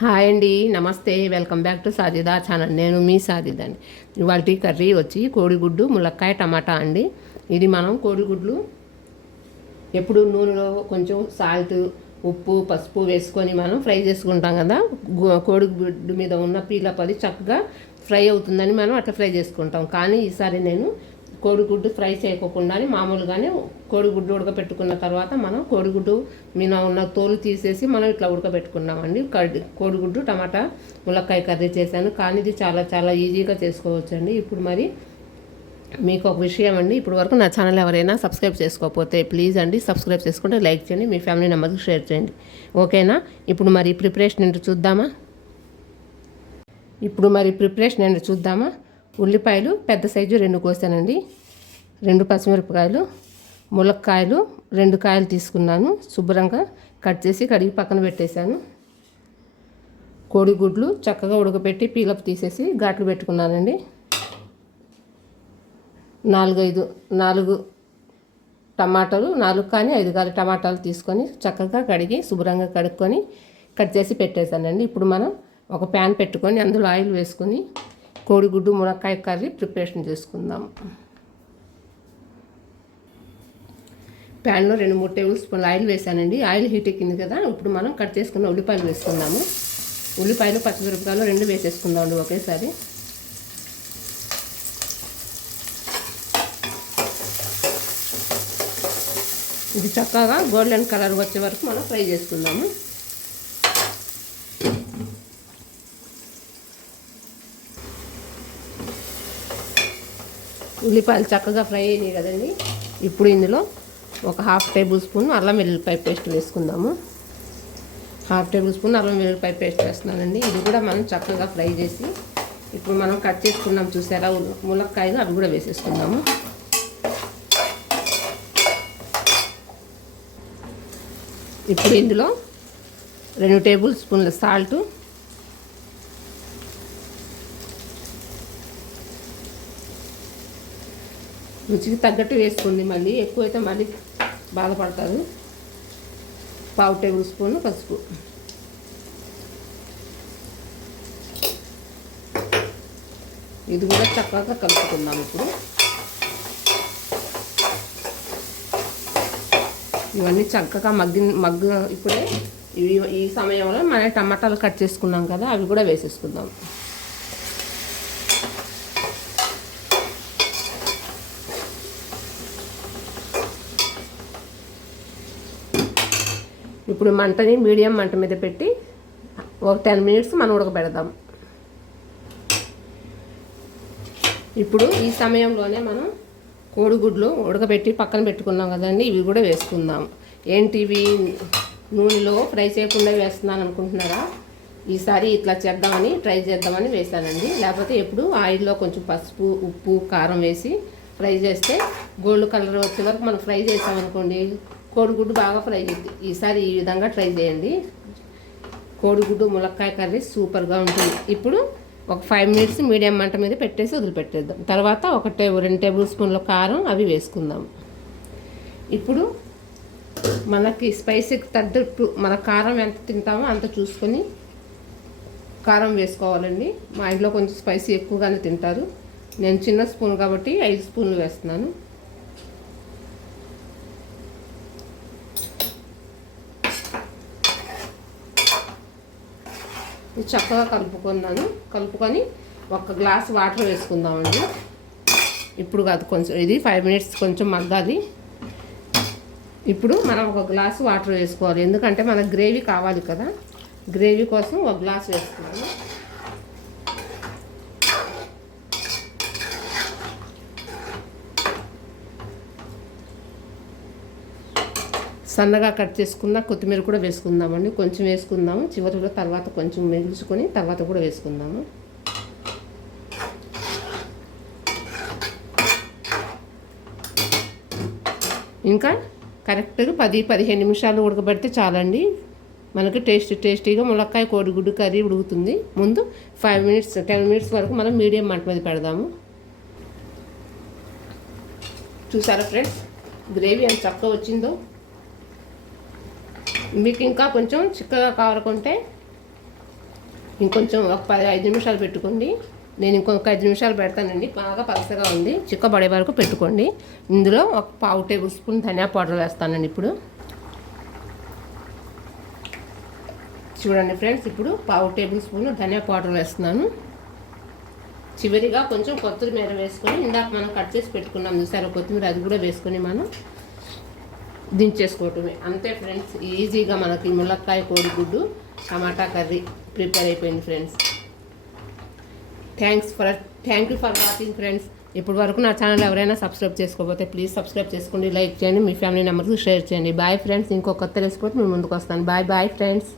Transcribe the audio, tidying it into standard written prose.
Hi అండి, నమస్తే. Welcome back to Sajida channel. నేను మీ సాజిదా అండి. ఇవాళ కర్రీ వచ్చి కోడిగుడ్డు ములక్కాయ టమాటా అండి. ఇది మనం కోడిగుడ్లు ఎప్పుడు నూనెలో కొంచెం సాల్ట్, ఉప్పు, పసుపు వేసుకొని మనం ఫ్రై చేసుకుంటాం కదా. కోడిగుడ్డు మీద ఉన్న పీలపది చక్కగా ఫ్రై అవుతుందని మనం అట్లా ఫ్రై చేసుకుంటాం. కానీ ఈసారి నేను కోడిగుడ్డు ఫ్రై చేయకోకుండా మామూలుగానే కోడిగుడ్డు ఉడకబెట్టుకున్న తర్వాత మనం కోడిగుడ్డు మీద ఉన్న తోలు తీసేసి మనం ఇట్లా ఉడకబెట్టుకున్నామండి. కోడిగుడ్డు టమాటా ములక్కాయ కర్రీ చేశాను. కానీ ఇది చాలా చాలా ఈజీగా చేసుకోవచ్చండి. ఇప్పుడు మరి మీకు ఒక విషయం అండి, ఇప్పుడు వరకు నా ఛానల్ ఎవరైనా సబ్స్క్రైబ్ చేసుకోకపోతే ప్లీజ్ అండి సబ్స్క్రైబ్ చేసుకుంటే లైక్ చేయండి, మీ ఫ్యామిలీ మెంబర్స్కి షేర్ చేయండి. ఓకేనా? ఇప్పుడు మరి ప్రిపరేషన్ ఏంటో చూద్దామా. ఉల్లిపాయలు పెద్ద సైజు 2 కోసానండి. 2 పచ్చిమిరపకాయలు, ములక్కాయలు 2 కాయలు తీసుకున్నాను. శుభ్రంగా కట్ చేసి కడిగి పక్కన పెట్టేశాను. కోడిగుడ్లు చక్కగా ఉడకబెట్టి పీలప్ తీసేసి ఘాట్లు పెట్టుకున్నానండి. 4 టమాటాలు, 4 కానీ 5 కాయలు టమాటాలు తీసుకొని చక్కగా కడిగి శుభ్రంగా కడుక్కొని కట్ చేసి పెట్టేశానండి. ఇప్పుడు మనం ఒక ప్యాన్ పెట్టుకొని అందులో ఆయిల్ వేసుకొని కోడిగుడ్డు మునక్కాయ కర్రీ ప్రిపరేషన్ చేసుకుందాం. ప్యాన్లో 2-3 టేబుల్ స్పూన్లు ఆయిల్ వేసానండి. ఆయిల్ హీట్ ఎక్కింది కదా. ఇప్పుడు మనం కట్ చేసుకున్న ఉల్లిపాయలు వేసుకుందాము. ఉల్లిపాయలు, పచ్చిమిరపకాయలు 2 వేసేసుకుందామండి ఒకేసారి. ఇది చక్కగా గోల్డెన్ కలర్ వచ్చే వరకు మనం ఫ్రై చేసుకుందాము. ఉల్లిపాయలు చక్కగా ఫ్రై అయినాయి కదండి. ఇప్పుడు ఇందులో ఒక 1/2 టేబుల్ స్పూన్ అల్లం వెల్లుల్లిపాయ పేస్ట్ వేసుకుందాము. 1/2 టేబుల్ స్పూన్ అల్లం వెల్లుల్లిపాయ పేస్ట్ వేస్తున్నానండి. ఇది కూడా మనం చక్కగా ఫ్రై చేసి ఇప్పుడు మనం కట్ చేసుకున్నాం చూసారా ములక్కాయలు, అవి కూడా వేసేసుకుందాము. ఇప్పుడు ఇందులో 2 టేబుల్ స్పూన్ల సాల్ట్, రుచికి తగ్గట్టు వేసుకోండి. మళ్ళీ ఎక్కువైతే మళ్ళీ బాధపడతారు. 1/2 టేబుల్ స్పూన్ పసుపు, ఇది కూడా చక్కగా కలుపుకుందాం. ఇప్పుడు ఇవన్నీ చక్కగా ఇప్పుడే ఈ సమయంలో మన టమాటాలు కట్ చేసుకున్నాం కదా, అవి కూడా వేసేసుకుందాం. ఇప్పుడు మంటని మీడియం మంట మీద పెట్టి ఒక 10 మినిట్స్ మనం ఉడకబెడదాం. ఇప్పుడు ఈ సమయంలోనే మనం కోడిగుడ్లు ఉడకబెట్టి పక్కన పెట్టుకున్నాం కదండి, ఇవి కూడా వేసుకుందాం. ఏంటి ఇవి నూనెలో ఫ్రై చేయకుండా వేస్తున్నాను అనుకుంటున్నారా? ఈసారి ఇట్లా ట్రై చేద్దామని వేసానండి. లేకపోతే ఎప్పుడు ఆయిల్లో కొంచెం పసుపు, ఉప్పు, కారం వేసి ఫ్రై చేస్తే గోల్డ్ కలర్ వచ్చే వరకు మనం ఫ్రై చేసామనుకోండి, కోడిగుడ్డు బాగా ఫ్రై అయ్యింది. ఈసారి ఈ విధంగా ట్రై చేయండి. కోడిగుడ్డు ములక్కాయ కర్రీ సూపర్గా ఉంటుంది. ఇప్పుడు ఒక 5 మినిట్స్ మీడియం మంట మీద పెట్టేసి వదిలిపెట్టేద్దాం. తర్వాత 2 టేబుల్ స్పూన్ల కారం, అవి వేసుకుందాం. ఇప్పుడు మనకి స్పైసీకి తగ్గట్టు మన కారం ఎంత తింటామో అంత చూసుకొని కారం వేసుకోవాలండి. మా ఇంట్లో కొంచెం స్పైసీ ఎక్కువగానే తింటారు. నేను చిన్న స్పూన్ కాబట్టి 5 స్పూన్లు వేస్తున్నాను. చక్కగా కలుపుకొని 1 గ్లాస్ వాటర్ వేసుకుందామండి. ఇప్పుడు కాదు, కొంచెం ఇది 5 మినిట్స్ కొంచెం మగ్గాలి. ఇప్పుడు మనం 1 గ్లాసు వాటర్ వేసుకోవాలి, ఎందుకంటే మనకు గ్రేవీ కావాలి కదా. గ్రేవీ కోసం 1 గ్లాస్ వేసుకున్నాను. సన్నగా కట్ చేసుకున్న కొత్తిమీర కూడా వేసుకుందామండి. కొంచెం వేసుకుందాము చివరిలో, తర్వాత కొంచెం మిగుల్చుకొని తర్వాత కూడా వేసుకుందాము. ఇంకా కరెక్ట్గా 10-15 నిమిషాలు ఉడకబెడితే చాలండి. మనకి టేస్టీగా ములక్కాయ కోడిగుడ్డు కర్రీ ఉడుకుతుంది. ముందు 10 మినిట్స్ వరకు మనం మీడియం మంట మీద పెడదాము. చూసారా ఫ్రెండ్స్, గ్రేవీ ఎంత చక్కగా వచ్చిందో. మీకు ఇంకా కొంచెం చిక్కగా కావాలనుకుంటే ఇంకొంచెం ఒక 5 నిమిషాలు పెట్టుకోండి. నేను ఇంకొక 5 నిమిషాలు పెడతానండి. బాగా పలసగా ఉంది, చిక్కబడే వరకు పెట్టుకోండి. ఇందులో ఒక 1/2 టేబుల్ స్పూన్ ధనియా పౌడర్ వేస్తానండి. ఇప్పుడు చూడండి ఫ్రెండ్స్, ఇప్పుడు 1/2 టేబుల్ స్పూన్ ధనియా పౌడర్ వేస్తున్నాను. చివరిగా కొంచెం కొత్తిమీర వేసుకొని, ఇందాక మనం కట్ చేసి పెట్టుకున్నాం చూసారా కొత్తిమీర, అది కూడా వేసుకొని మనం దించేసుకోవటమే. అంతే ఫ్రెండ్స్, ఈజీగా మనకి ములక్కాయ కోడిగుడ్డు టమాటా కర్రీ ప్రిపేర్ అయిపోయింది friends. Thank you for watching friends. ఇప్పటి వరకు నా ఛానల్ ఎవరైనా సబ్స్క్రైబ్ చేసుకోకపోతే ప్లీజ్ సబ్స్క్రైబ్ చేసుకోండి, లైక్ చేయండి, మీ ఫ్యామిలీ మెంబర్స్కి షేర్ చేయండి. Bye friends. ఇంకో కొత్త రెసిపీ మీ ముందుకు వస్తాను. Bye friends.